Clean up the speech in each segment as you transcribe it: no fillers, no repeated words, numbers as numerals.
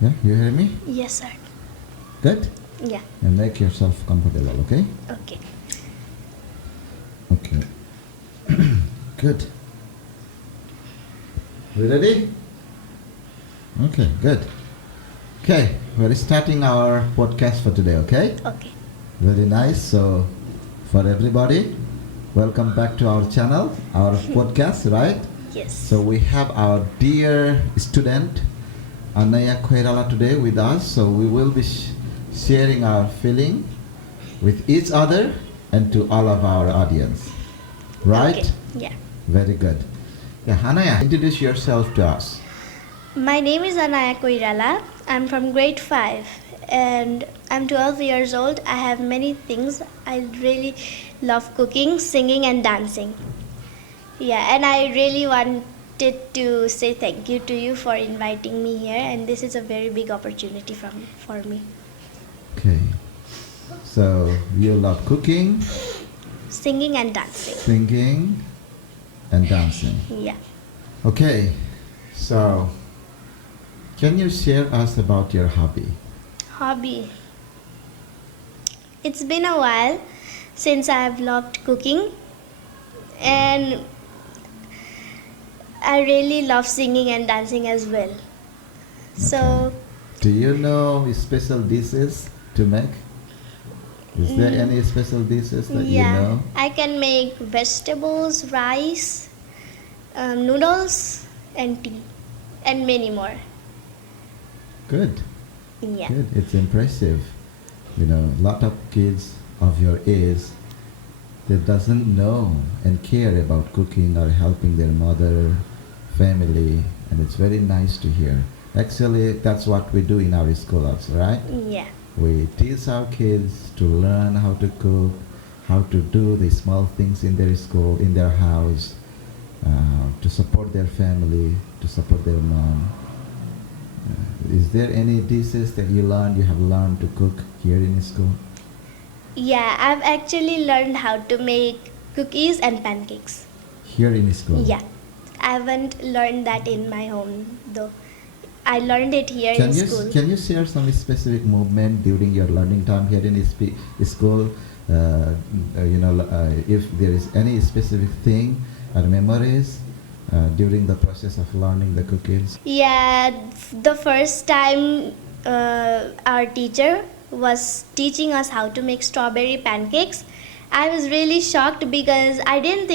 Yeah, you hear me? Yes, sir. Good? Yeah. And make yourself comfortable, okay? Okay. Okay. Good. We ready? Okay, good. Okay, we're starting our podcast for today, okay? Okay. Very nice. So, for everybody, welcome back to our channel, our podcast, right? Yes. So, we have our dear student, Aanaya Koirala, today with us. So, we will be sharing our feeling with each other and to all of our audience. Right? Okay. Yeah. Very good. Yeah, Aanaya, introduce yourself to us. My name is Aanaya Koirala. I'm from grade 5 and I'm 12 years old. I have many things. I really love cooking, singing and dancing. Yeah, and I really wanted to say thank you to you for inviting me here, and this is a very big opportunity for me. Okay. So, you love cooking, Singing and dancing. singing, and dancing. Yeah. Okay. So, can you share us about your hobby? Hobby. It's been a while since I've loved cooking, and I really love singing and dancing as well. So, Do you know special dishes to make? Is there any special dishes that you yeah, know? I can make vegetables, rice, noodles, and tea, and many more. Good. Yeah. Good. It's impressive. You know, a lot of kids of your age that doesn't know and care about cooking or helping their mother, family, and it's very nice to hear. Actually, that's what we do in our school also, right? Yeah. We teach our kids to learn how to cook, how to do the small things in their school, in their house, to support their family, to support their mom. Is there any dishes that you have learned to cook here in school? Yeah, I've actually learned how to make cookies and pancakes. Here in school? Yeah. I haven't learned that in my home though. I learned it here Can in you school. can you share some specific movement during your learning time here in school? If there is any specific thing or memories during the process of learning the cookies. Yeah, the first time our teacher was teaching us how to make strawberry pancakes, I was really shocked because I didn't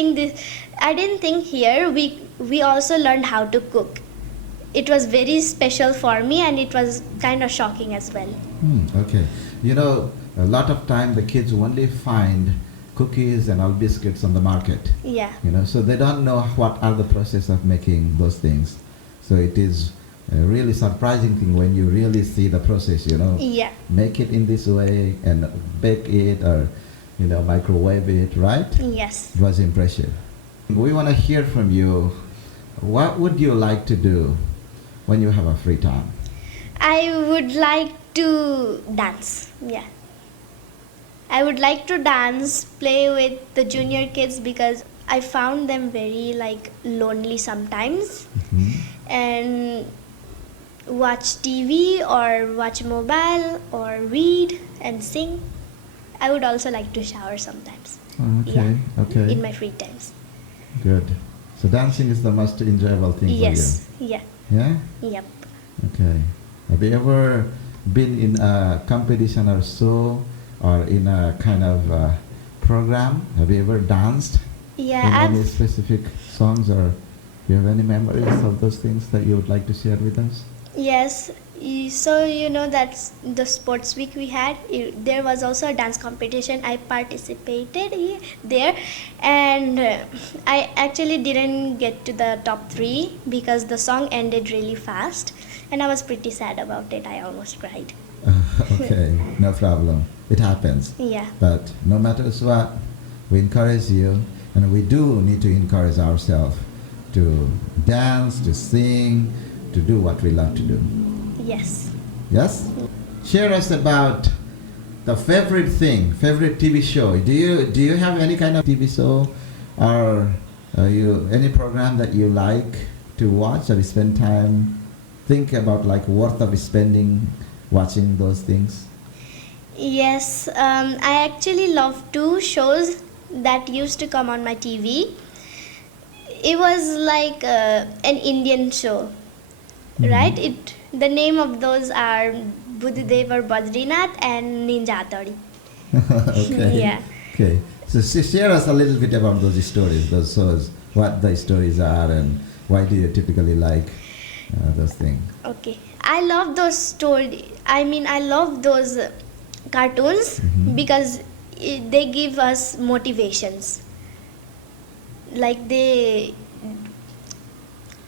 think here we also learned how to cook. It was very special for me and it was kind of shocking as well. Okay. You know, a lot of time the kids only find cookies and all biscuits on the market. Yeah. You know, so they don't know what are the process of making those things. So it is a really surprising thing when you really see the process, you know. Yeah. Make it in this way and bake it or, microwave it, right? Yes. It was impressive. We want to hear from you. What would you like to do when you have a free time? I would like to dance. Yeah. I would like to dance, play with the junior kids because I found them very lonely sometimes, and watch TV or watch mobile or read and sing. I would also like to shower sometimes. Okay, okay. In my free times. Good. So dancing is the most enjoyable thing Yes. for you? Yeah. Yeah? Yep. Okay. Have you ever been in a competition or show or in a kind of program? Have you ever danced Yeah. in any specific songs, or do you have any memories of those things that you would like to share with us? Yes. So that's the sports week we had. There was also a dance competition. I participated there, and I actually didn't get to the top 3 because the song ended really fast, and I was pretty sad about it. I almost cried. Okay, no problem. It happens. Yeah. But no matter what, we encourage you, and we do need to encourage ourselves to dance, to sing, to do what we love to do. Yes. Yes? Share us about the favorite TV show. Do you have any kind of TV show or any program that you like to watch or spend time think about like worth of spending watching those things? Yes, I actually love two shows that used to come on my TV. It was like an Indian show, right? The name of those are Buddhadev or Badrinath and Ninja Hattori. Okay. Yeah. Okay. So share us a little bit about those stories, those shows, what the stories are, and why do you typically like those things? Okay. I love those I love those cartoons because they give us motivations. Like they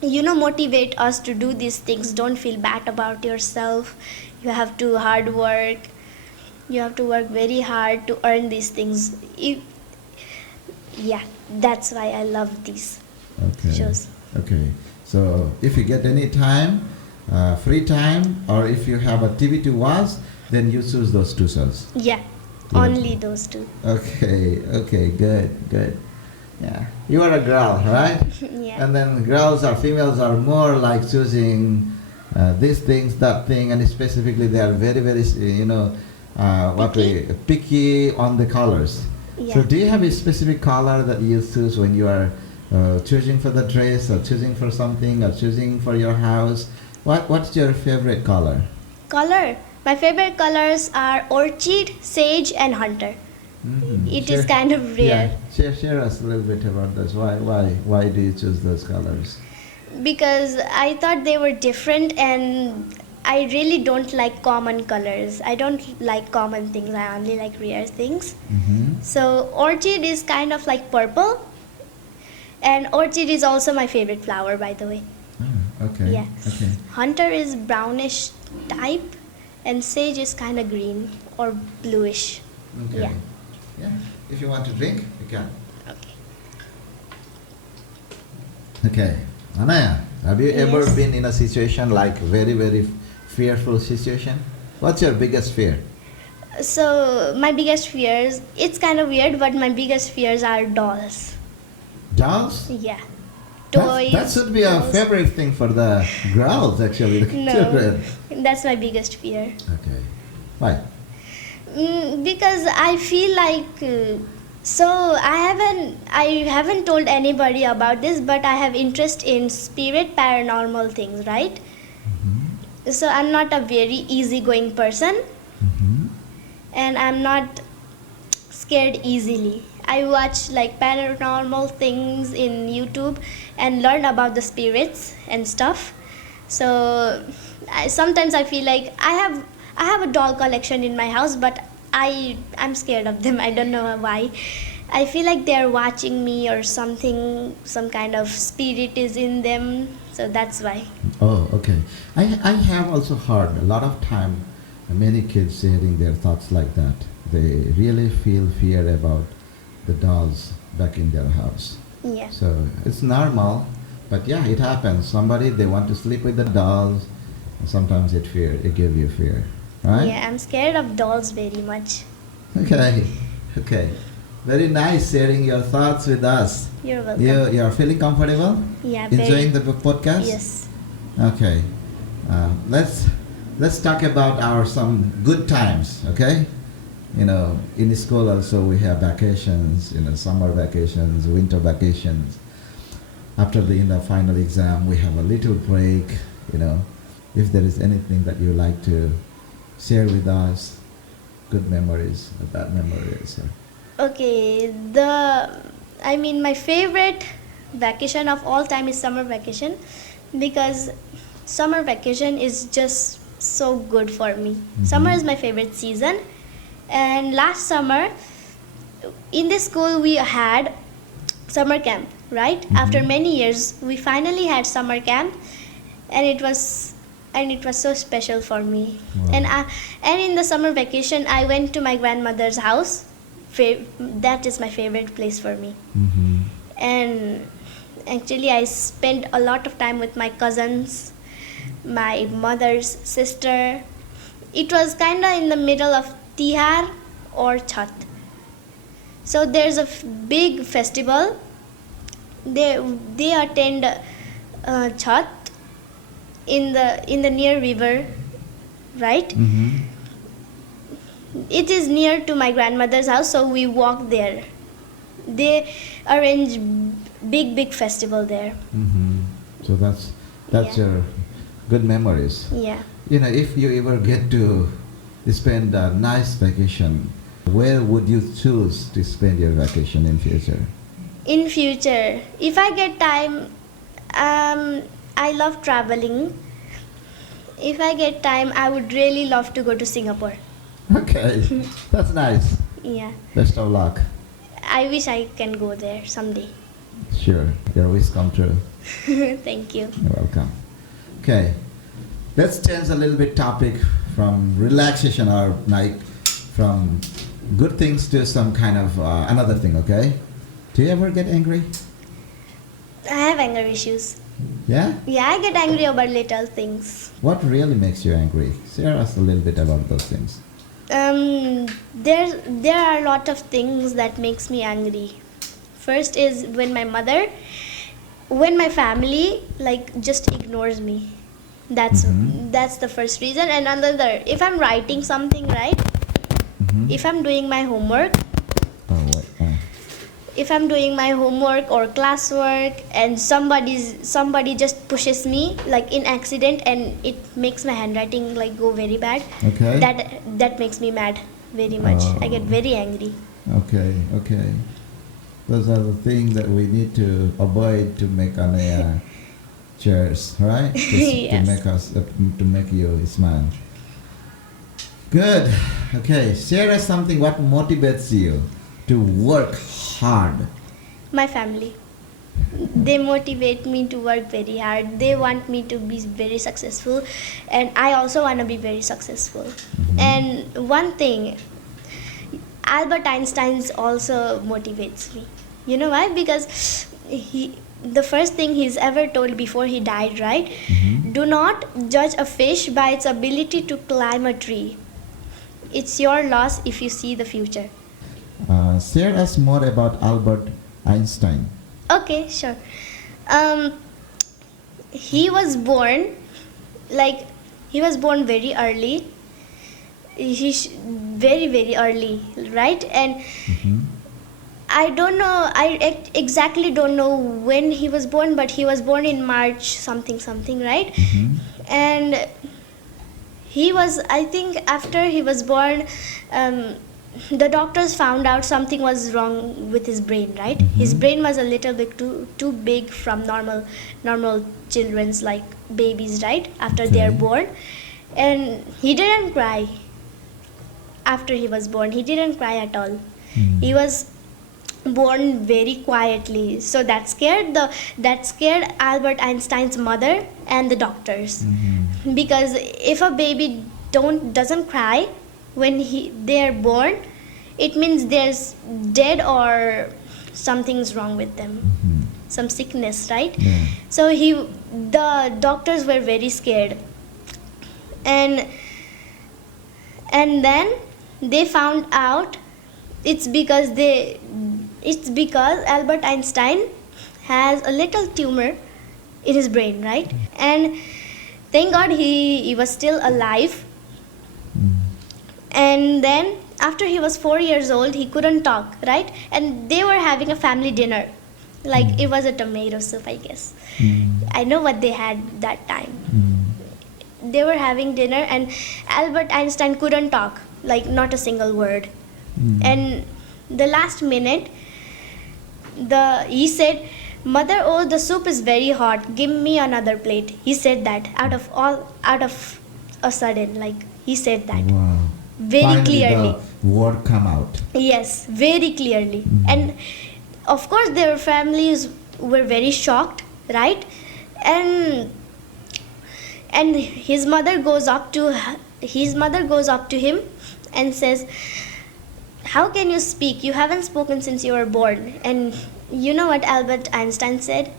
motivate us to do these things. Don't feel bad about yourself. You have to hard work. You have to work very hard to earn these things. Yeah, that's why I love these Okay. shows. Okay. So if you get any time, free time, or if you have a TV to watch, then you choose those two shows. Yeah, Yeah. only those two. Okay. Okay. Good. Good. Yeah. You are a girl, right? Yeah. And then females are more like choosing these things, that thing, and specifically they are very, very, picky on the colors. Yeah. So do you have a specific color that you choose when you are choosing for the dress or choosing for something or choosing for your house? What's your favorite color? Color. My favorite colors are orchid, sage, and hunter. It is kind of rare. Yeah. Share us a little bit about this. Why do you choose those colors? Because I thought they were different, and I really don't like common colors. I don't like common things. I only like rare things. So orchid is kind of like purple, and orchid is also my favorite flower, by the way. Oh, okay. Yeah. Okay. Hunter is brownish type, and sage is kind of green or bluish. Okay. Yeah. Yeah. If you want to drink, you can. Okay. Okay. Anaya, have you ever Yes. been in a situation like very, very fearful situation? What's your biggest fear? So my biggest fears, it's kind of weird, but my biggest fears are dolls. Dolls? Yeah. That Toys. should be a dolls. favorite thing for the girls, actually, the No. children. That's my biggest fear. Okay. Why? Because I feel like I haven't told anybody about this, but I have interest in spirit paranormal things, right? So I'm not a very easygoing person, and I'm not scared easily. I watch like paranormal things in YouTube and learn about the spirits and stuff. So sometimes I feel like I have a doll collection in my house, but I'm scared of them. I don't know why. I feel like they're watching me or something. Some kind of spirit is in them. So that's why. Oh, okay. I have also heard a lot of time many kids sharing their thoughts like that. They really feel fear about the dolls back in their house. Yeah. So it's normal, but yeah, it happens. Somebody, they want to sleep with the dolls, and sometimes it gives you fear, right? Yeah, I'm scared of dolls very much. Okay, okay. Very nice sharing your thoughts with us. You're welcome. You are feeling comfortable? Yeah, Enjoying very. the podcast? Yes. Okay. Let's talk about our some good times, okay? In school also we have vacations, summer vacations, winter vacations. After the final exam, we have a little break, If there is anything that you like to share with us, good memories, bad memories. Okay, my favorite vacation of all time is summer vacation, because summer vacation is just so good for me. Summer is my favorite season, and last summer in the school we had summer camp, right? After many years we finally had summer camp, and it was so special for me. Wow. And in the summer vacation I went to my grandmother's house. That is my favorite place for me. And actually I spent a lot of time with my cousins, my mother's sister. It was kind of in the middle of Tihar or Chhat. So there's a big festival. They attend Chhat, in the near river, right? Mm-hmm. It is near to my grandmother's house, so we walk there. They arrange big festival there. Mm-hmm. So that's Yeah. your good memories. Yeah. If you ever get to spend a nice vacation, where would you choose to spend your vacation in future? In future, if I get time, I love traveling. If I get time, I would really love to go to Singapore. Okay, that's nice. Yeah. Best of luck. I wish I can go there someday. Sure, your wish come true. Thank you. You're welcome. Okay, let's change a little bit topic from relaxation or like from good things to some kind of another thing. Okay, do you ever get angry? I have anger issues. Yeah. Yeah, I get angry about little things. What really makes you angry? Share us a little bit about those things. There are a lot of things that makes me angry. First is when my family like just ignores me. That's the first reason. And another, if I'm writing something, right? Mm-hmm. If I'm doing my homework, if I'm doing my homework or classwork and somebody just pushes me like in accident and it makes my handwriting like go very bad. Okay. That makes me mad very much. I get very angry. Okay. Those are the things that we need to avoid to make Aanaya cheers, right? Yes. To make you smile. Good. Okay. Share us something. What motivates you to work hard? My family. They motivate me to work very hard. They want me to be very successful, and I also want to be very successful. And one thing, Albert Einstein also motivates me. You know why? Because the first thing he's ever told before he died, right? Mm-hmm. Do not judge a fish by its ability to climb a tree. It's your loss if you see the future. Share us more about Albert Einstein. Okay, sure. He was born very early. Very early, right? And I don't know. Exactly don't know when he was born, but he was born in March something, right? Mm-hmm. And he was. I think after he was born, the doctors found out something was wrong with his brain, right? His brain was a little bit too big from normal children's, like babies, right? After they are born, and he didn't cry. After he was born, he didn't cry at all. He was born very quietly, so that scared Albert Einstein's mother and the doctors, because if a baby doesn't cry when they are born, it means there's dead or something's wrong with them, some sickness, right? Yeah. So the doctors were very scared, and then they found out it's because Albert Einstein has a little tumor in his brain, right? And thank God he was still alive. And then after he was 4 years old, he couldn't talk, right? And they were having a family dinner, like it was a tomato soup, I guess. I know what they had that time. They were having dinner and Albert Einstein couldn't talk, like not a single word. And the last minute, he said, "Mother, oh, the soup is very hot. Give me another plate." He said that out of a sudden, like he said that. Wow. Very Finally clearly. the word come out. Yes, very clearly. And of course their families were very shocked, right? And his mother goes up to him and says, "How can you speak? You haven't spoken since you were born." And you know what Albert Einstein said?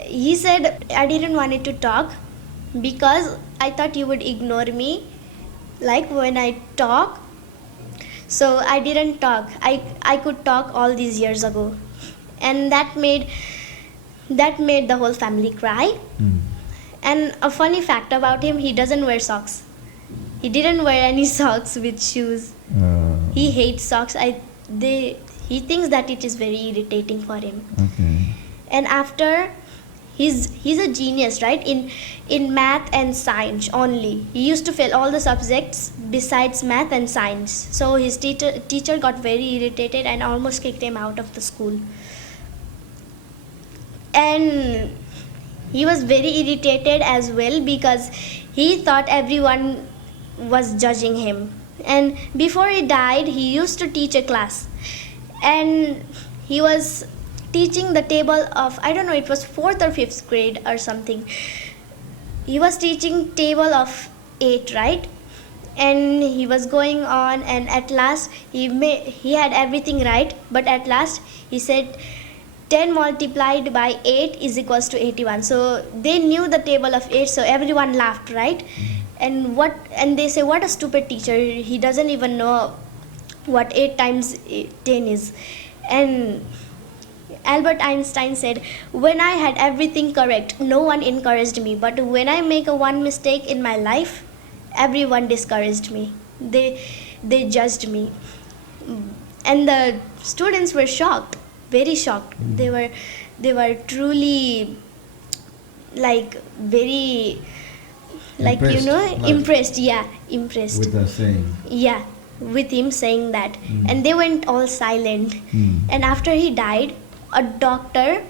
He said, "I didn't want it to talk because I thought you would ignore me, like when I talk. So I didn't talk. I could talk all these years ago." And that made the whole family cry. And a funny fact about him, he doesn't wear socks. He didn't wear any socks with shoes. He hates socks. He thinks that it is very irritating for him. Okay. And after, he's a genius, right? In math and science only. He used to fail all the subjects besides math and science. So his teacher got very irritated and almost kicked him out of the school. And he was very irritated as well because he thought everyone was judging him. And before he died, he used to teach a class. And he was teaching the table of, I don't know, it was 4th or 5th grade or something. He was teaching table of 8, right? And he was going on, and at last he had everything right, but at last he said 10 multiplied by 8 is equals to 81. So they knew the table of 8, so everyone laughed, right? And they say, what a stupid teacher, he doesn't even know what 8 times 10 is. And Albert Einstein said, when I had everything correct, no one encouraged me, but when I make one mistake in my life, everyone discouraged me. They judged me. And the students were shocked, very shocked. They were truly very impressed. Yeah, impressed With the saying. Yeah, with him saying that. And they went all silent. And after he died, a doctor,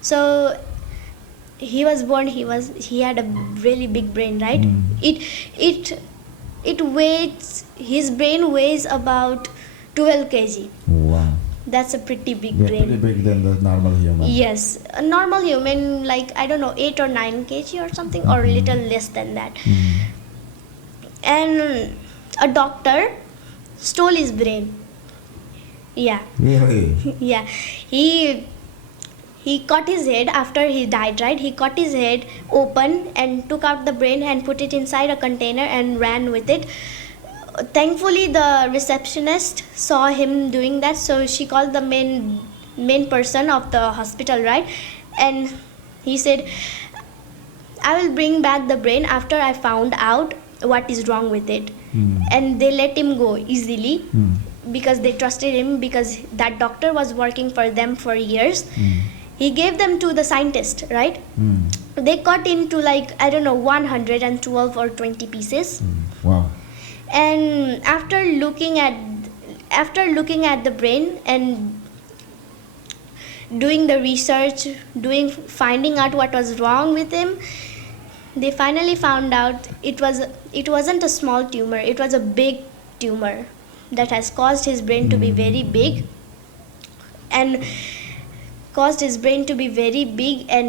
so he was born, he had a really big brain, right? It weighs, his brain weighs about 12 kg. Wow. That's a pretty big Yeah, brain. pretty big than the normal human. Yes, a normal human, I don't know, 8 or 9 kg or something, or little less than that. And a doctor stole his brain. Yeah. Really? Yeah. He cut his head after he died, right? He cut his head open and took out the brain and put it inside a container and ran with it. Thankfully, the receptionist saw him doing that, so she called the main person of the hospital, right? And he said, I will bring back the brain after I found out what is wrong with it. And they let him go easily because they trusted him, because that doctor was working for them for years. He gave them to the scientist, right? They cut into 112 or 20 pieces. Wow. And after looking at the brain and doing the research, finding out what was wrong with him, they finally found out it wasn't a small tumor, it was a big tumor that has caused his brain to be very big and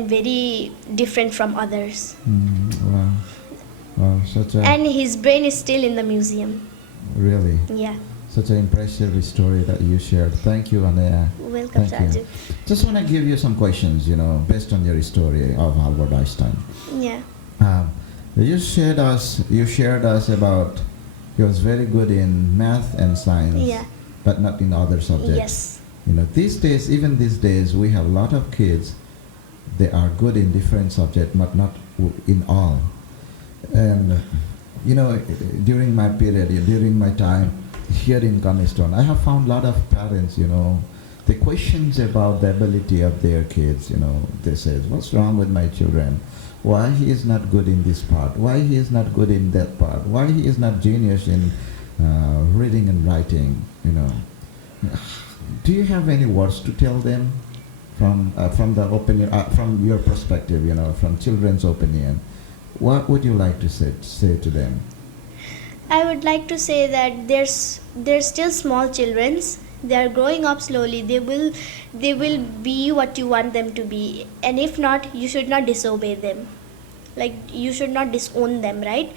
very different from others. Wow. Wow, And his brain is still in the museum. Really? Yeah. Such an impressive story that you shared. Thank you, Aanaya. Welcome, Thank Raju. you. Just want to give you some questions, based on your story of Albert Einstein. Yeah. You shared us about he was very good in math and science, Yeah. but not in other subjects. Yes. These days, we have a lot of kids. They are good in different subjects, but not in all. And during my time here in Cornerstone, I have found a lot of parents, the questions about the ability of their kids. They say, "What's wrong with my children? Why he is not good in this part? Why he is not good in that part? Why he is not genius in reading and writing?" Do you have any words to tell them from the opinion, from your perspective, from children's opinion? What would you like to say to them? I would like to say that they're still small children. They are growing up slowly. They will be what you want them to be, and if not, you should not disobey them. You should not disown them, right?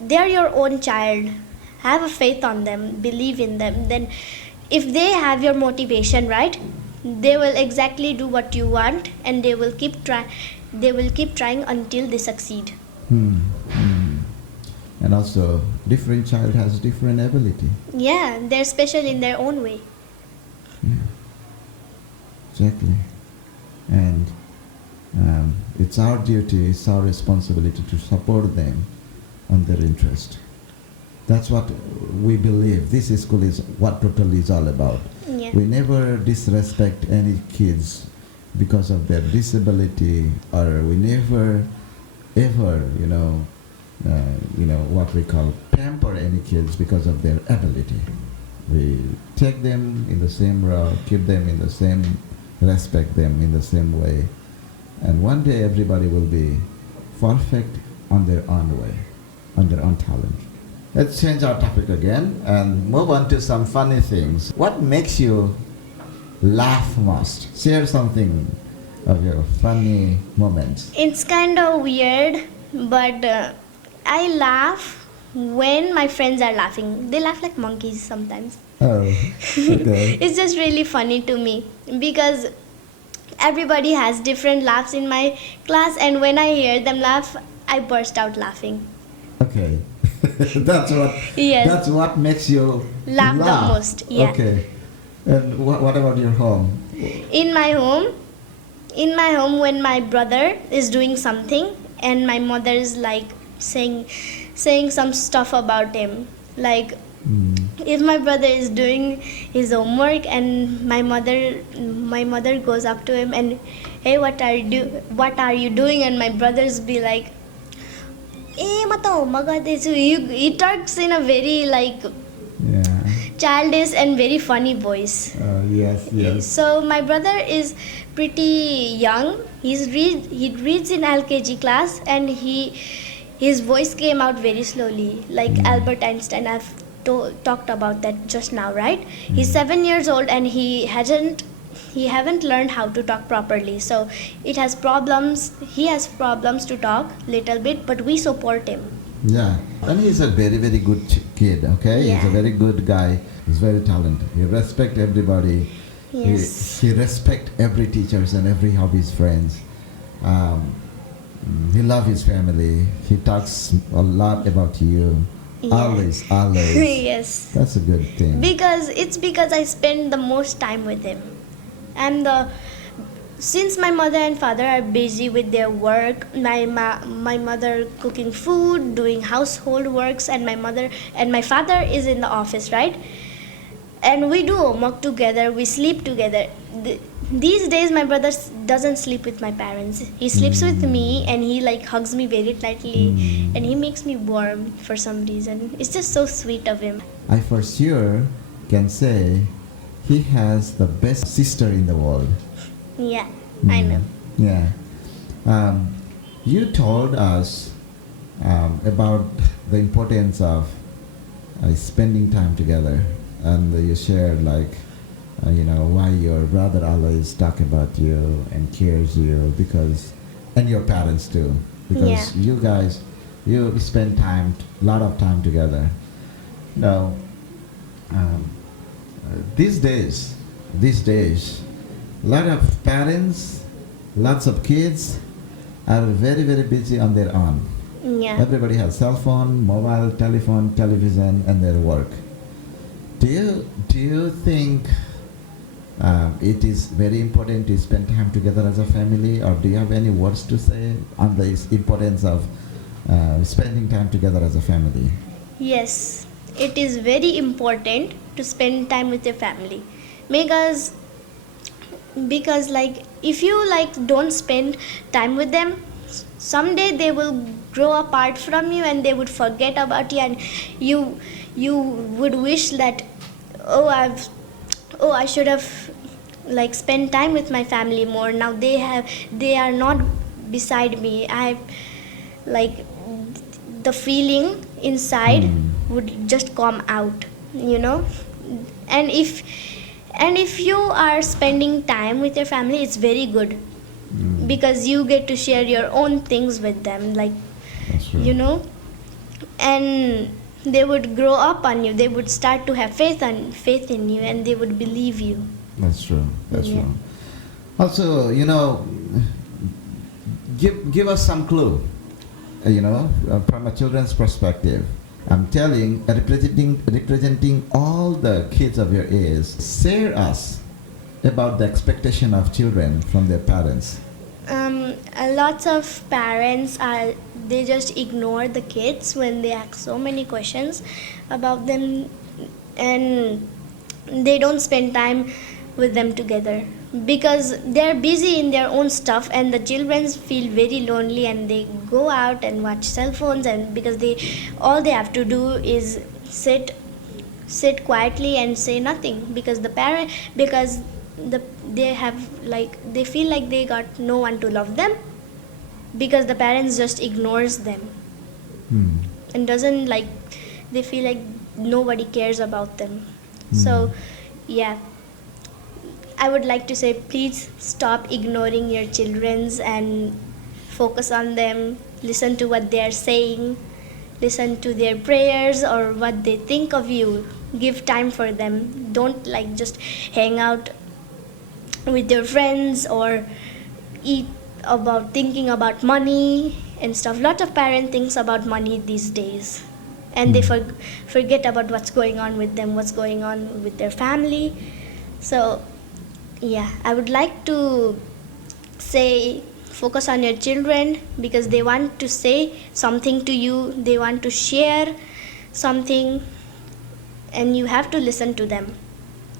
They're your own child. Have a faith on them. Believe in them. Then, if they have your motivation, right, they will exactly do what you want, and they will keep trying until they succeed. And also, different child has different ability. Yeah, they're special in their own way. Yeah, exactly. And It's our duty, it's our responsibility to support them on their interest. That's what we believe. This school is what totally is all about. Yeah. We never disrespect any kids because of their disability, or we never ever, what we call pamper any kids because of their ability. We take them in the same route, keep them in the same, respect them in the same way, and one day everybody will be perfect on their own way, on their own talent. Let's change our topic again and move on to some funny things. What makes you laugh most? Share something of your funny moments. It's kind of weird, but I laugh when my friends are laughing. They laugh like monkeys sometimes. Oh, okay. It's just really funny to me because everybody has different laughs in my class, and when I hear them laugh, I burst out laughing. Okay. Yes. That's what makes you Laugh the most, yeah. Okay. And what about your home? In my home, when my brother is doing something and my mother is like saying some stuff about him, like if my brother is doing his homework and my mother goes up to him and, hey, what are you doing? And my brothers be like, he talks in a very like childish and very funny voice. Yes. So my brother is pretty young. He reads in LKG class, and his voice came out very slowly, like Albert Einstein. I've talked about that just now, right? He's 7 years old and he haven't learned how to talk properly. So he has problems to talk little bit, but we support him. Yeah, and he's a very, very good kid, okay? Yeah. He's a very good guy. He's very talented. He respects everybody. Yes. He respects every teachers and every of his friends. He loves his family. He talks a lot about you. Yeah. Always. Yes. That's a good thing. Because I spend the most time with him. And since my mother and father are busy with their work, my mother cooking food, doing household works, and my father is in the office, right? And we do homework together, we sleep together. These days my brother doesn't sleep with my parents. He sleeps with me, and he like hugs me very tightly, and he makes me warm for some reason. It's just so sweet of him. I for sure can say he has the best sister in the world. Yeah, I know. Yeah. You told us about the importance of spending time together, and you shared why your brother always talk about you and cares you, and your parents too, because you guys, you spend a lot of time together. Now, these days, a lot of parents, lots of kids are very, very busy on their own. Yeah. Everybody has cell phone, mobile, telephone, television, and their work. Do you think it is very important to spend time together as a family, or do you have any words to say on the importance of spending time together as a family? Yes, it is very important to spend time with your family, because like if you like don't spend time with them, someday they will grow apart from you and they would forget about you, and you would wish that I should have like spent time with my family more. Now they are not beside me. I like the feeling inside would just come out, and if you are spending time with your family, it's very good, because you get to share your own things with them, like That's right. And they would grow up on you. They would start to have faith in you, and they would believe you. That's true. That's Yeah. true. Also, give us some clue, from a children's perspective. I'm telling, representing all the kids of your age, share us about the expectation of children from their parents. Lots of parents they just ignore the kids when they ask so many questions about them, and they don't spend time with them together because they're busy in their own stuff, and the children feel very lonely and they go out and watch cell phones, and because they have to do is sit quietly and say nothing because they have they feel like they got no one to love them because the parents just ignores them and doesn't they feel like nobody cares about them. So yeah, I would like to say, please stop ignoring your children's and focus on them, listen to what they are saying, listen to their prayers or what they think of you, give time for them. Don't just hang out with your friends or eat about thinking about money and stuff. Lot of parents thinks about money these days, and they forget about what's going on with them, what's going on with their family. So yeah, I would like to say focus on your children because they want to say something to you, they want to share something, and you have to listen to them.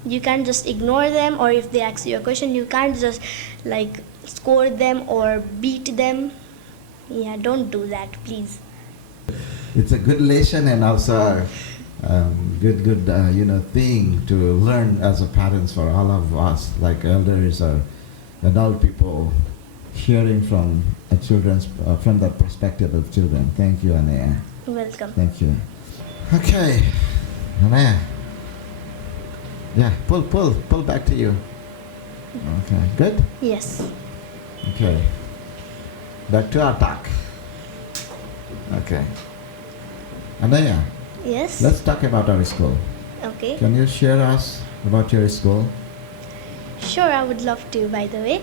You can't just ignore them, or if they ask you a question, you can't just score them or beat them. Yeah, don't do that, please. It's a good lesson and also good thing to learn as a parents for all of us, like elders or adult people, hearing from children's from the perspective of children. Thank you, Aanaya. Welcome. Thank you. Okay, Aanaya. Yeah, pull back to you. Okay, good? Yes. Okay. Back to our talk. Okay. Aanaya, Yes. let's talk about our school. Okay. Can you share us about your school? Sure, I would love to, by the way.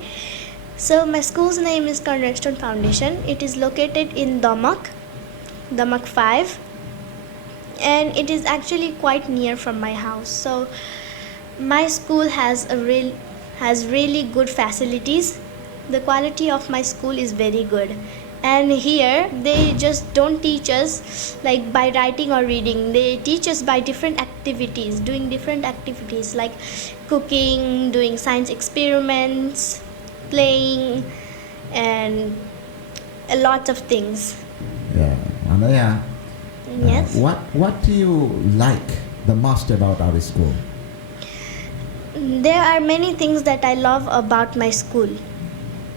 So my school's name is Cornerstone Foundation. It is located in Damak 5, and it is actually quite near from my house. So my school has really good facilities. The quality of my school is very good. And here they just don't teach us by writing or reading. They teach us by different activities, doing different activities like cooking, doing science experiments, playing, and a lot of things. Yeah, Aanaya. Yes. What do you like the most about our school? There are many things that I love about my school.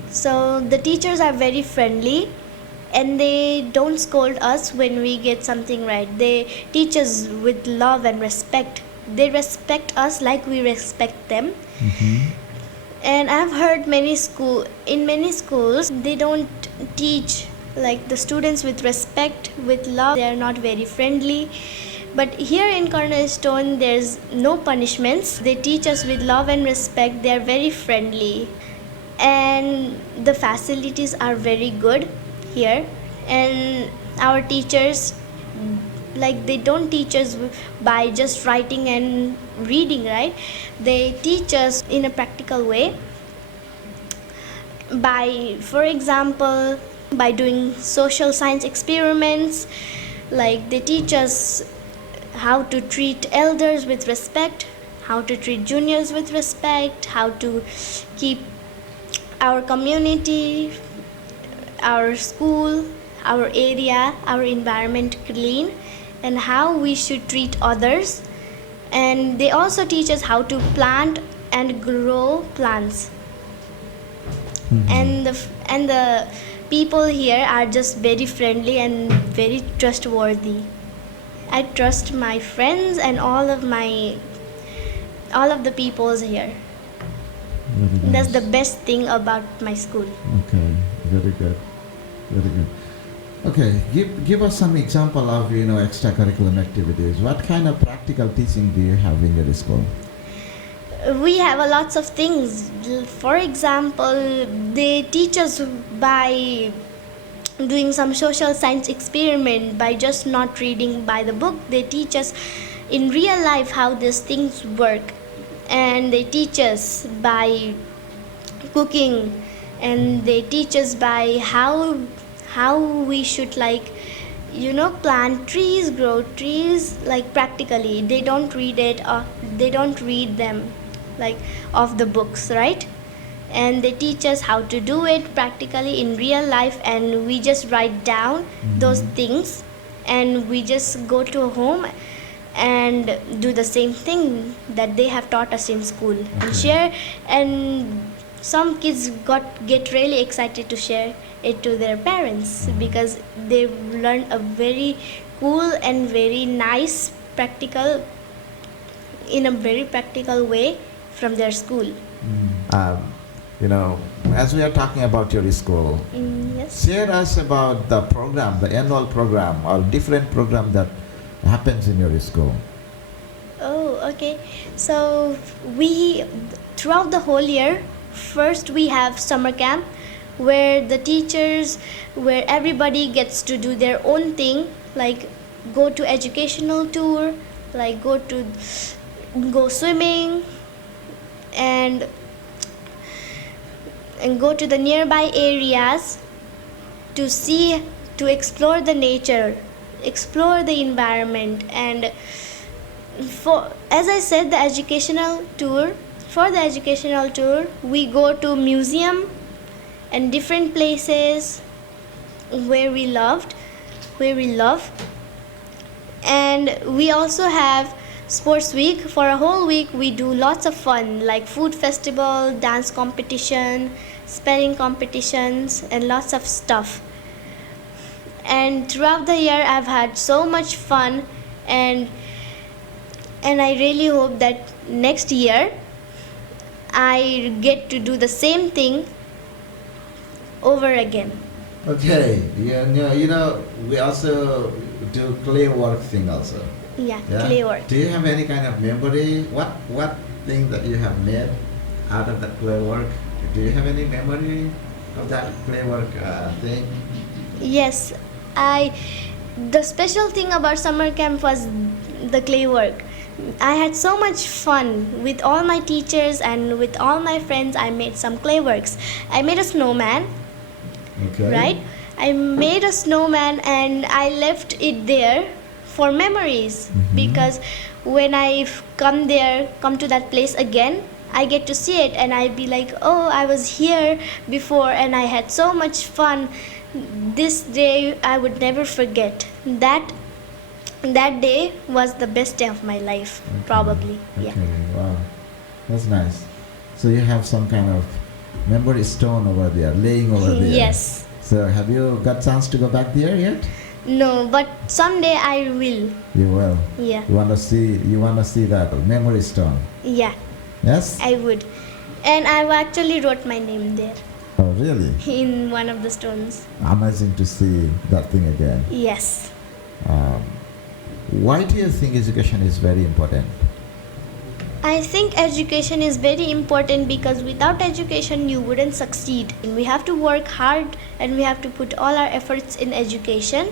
So the teachers are very friendly and they don't scold us when we get something right. They teach us with love and respect. They respect us like we respect them. And I've heard in many schools they don't teach the students with respect, with love. They are not very friendly. But here in Cornerstone, there's no punishments. They teach us with love and respect. They are very friendly. And the facilities are very good here. And our teachers, they don't teach us by just writing and reading, right? They teach us in a practical way. For example, by doing social science experiments, they teach us how to treat elders with respect, how to treat juniors with respect, how to keep our community, our school, our area, our environment clean, and how we should treat others. And they also teach us how to plant and grow plants. And the people here are just very friendly and very trustworthy. I trust my friends and all of the peoples here. Very nice. That's the best thing about my school. Okay, very good, very good. Okay, give us some example of extracurricular activities. What kind of practical teaching do you have in your school? We have lots of things. For example, they teach us by doing some social science experiment, by just not reading by the book. They teach us in real life how these things work, and they teach us by cooking and they teach us by how we should plant trees, grow trees, like practically. They don't read it, or they don't read them like off the books, right? And they teach us how to do it practically in real life, and we just write down those things, and we just go to home and do the same thing that they have taught us in school and share. And some kids get really excited to share it to their parents because they've learned a very cool and very nice practical, in a very practical way from their school. As we are talking about your school, Yes. share us about the program, the annual program or different program that happens in your school. Oh, okay. So throughout the whole year, first we have summer camp where everybody gets to do their own thing, like go to educational tour, like go swimming and go to the nearby areas to explore the nature, explore the environment. And as I said, for the educational tour we go to museum and different places where we love. And we also have sports week. For a whole week we do lots of fun, like food festival, dance competition, spelling competitions, and lots of stuff. And throughout the year I've had so much fun, and I really hope that next year I get to do the same thing over again. Okay, we also do clay work thing also. Yeah, clay work. Do you have any kind of memory? What thing that you have made out of that clay work? Do you have any memory of that clay work thing? Yes, the special thing about summer camp was the clay work. I had so much fun with all my teachers and with all my friends. I made some clay works. I made a snowman. Okay. Right? I made a snowman and I left it there for memories, because when I come to that place again, I get to see it and I'd be like, oh, I was here before and I had so much fun. This day I would never forget. That day was the best day of my life, probably. Okay, Yeah. wow. That's nice. So you have some kind of memory stone over there, laying over there. Yes. So have you got chance to go back there yet? No, but someday I will. You will. Yeah. You wanna see that memory stone? Yeah, Yes? I would. And I actually wrote my name there Oh really? in one of the stones. Amazing to see that thing again. Yes. Why do you think education is very important? I think education is very important because without education you wouldn't succeed. And we have to work hard and we have to put all our efforts in education,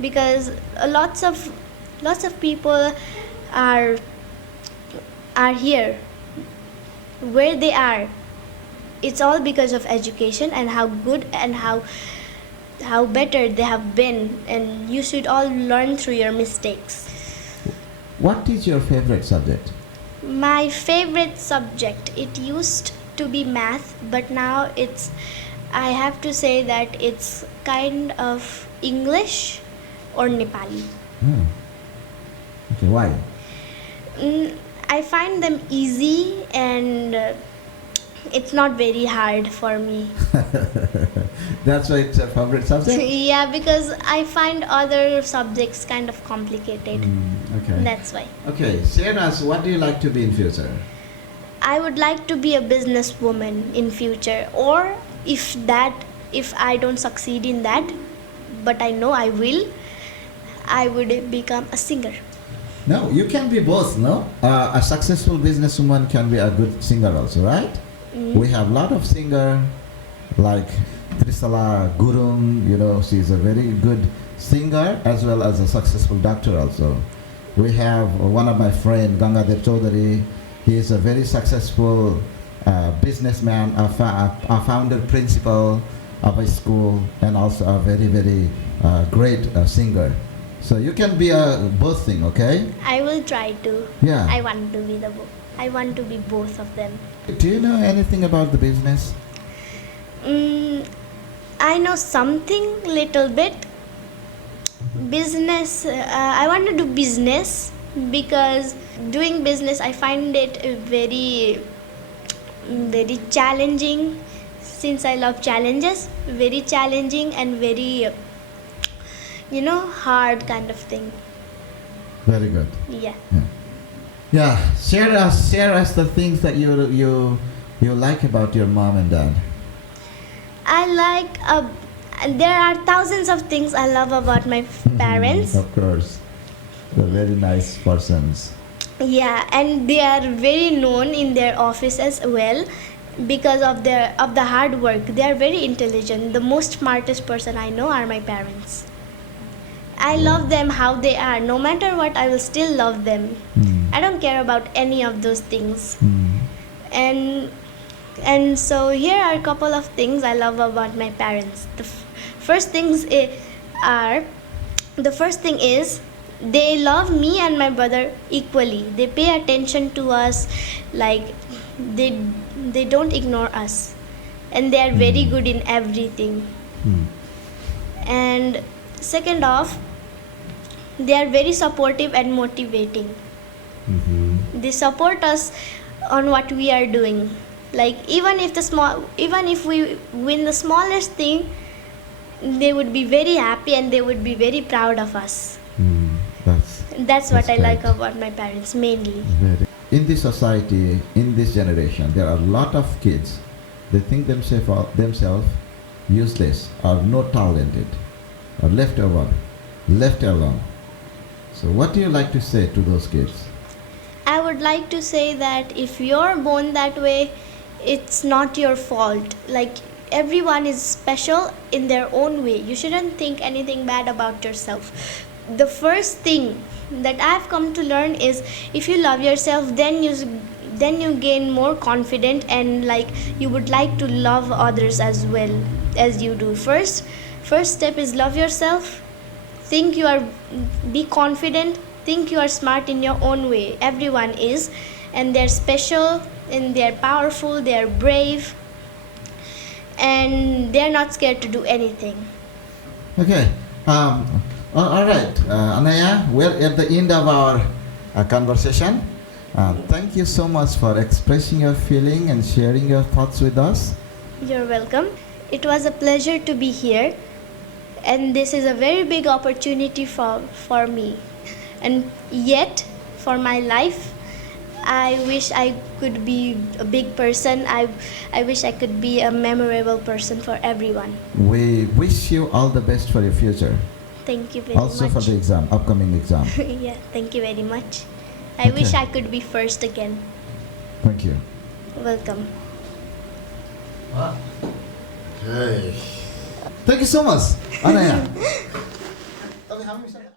because lots of people are here where they are. It's all because of education and how good and how better they have been, and you should all learn through your mistakes. What is your favorite subject? My favorite subject, it used to be math, but now I have to say that it's kind of English or Nepali. Okay, why? I find them easy and it's not very hard for me. That's why it's a favorite subject? Yeah, because I find other subjects kind of complicated. Okay. That's why. Okay, share us, what do you like to be in future? I would like to be a businesswoman in future, or if I don't succeed in that, but I know I will, I would become a singer. No, you can be both, no? A successful businesswoman can be a good singer also, right? We have a lot of singer like Trisala Gurung, she's a very good singer as well as a successful doctor also. We have one of my friend, Gangadev Chaudhary. He is a very successful businessman, a founder principal of a school, and also a very, very great singer. So you can be both thing, okay? I will try to. Yeah. I want to be I want to be both of them. Do you know anything about the business? I know something little bit. Business, I want to do business because doing business I find it very challenging, since I love challenges. Very challenging and very hard kind of thing. Very good. Yeah. Yeah. Share us the things that you like about your mom and dad. I like there are thousands of things I love about my parents. Of course. They're very nice persons. Yeah, and they are very known in their office as well because of the hard work. They are very intelligent. The most smartest person I know are my parents. I love them how they are. No matter what, I will still love them. I don't care about any of those things. And so here are a couple of things I love about my parents. The first thing is they love me and my brother equally. They pay attention to us, like they don't ignore us, and they are very good in everything. And second off, they are very supportive and motivating. They support us on what we are doing. Like even if we win the smallest thing, they would be very happy and they would be very proud of us. That's what I like about my parents mainly. In this society, in this generation, there are a lot of kids. They think themselves useless or not talented or left alone. So what do you like to say to those kids? I would like to say that if you're born that way, it's not your fault. Like everyone is special in their own way. You shouldn't think anything bad about yourself. The first thing that I've come to learn is if you love yourself, then you gain more confidence, and like you would like to love others as well as you do. First step is love yourself. Be confident. Think you are smart in your own way. Everyone is, and they're special, and they're powerful, they're brave, and they're not scared to do anything. Okay. All right, Aanaya, we're at the end of our conversation. Thank you so much for expressing your feeling and sharing your thoughts with us. You're welcome. It was a pleasure to be here, and this is a very big opportunity for me. And yet, for my life, I wish I could be a big person. I wish I could be a memorable person for everyone. We wish you all the best for your future. Thank you very much. Also for the upcoming exam. Yeah, thank you very much. I wish I could be first again. Thank you. Welcome. Hey. Thank you so much, Aanaya.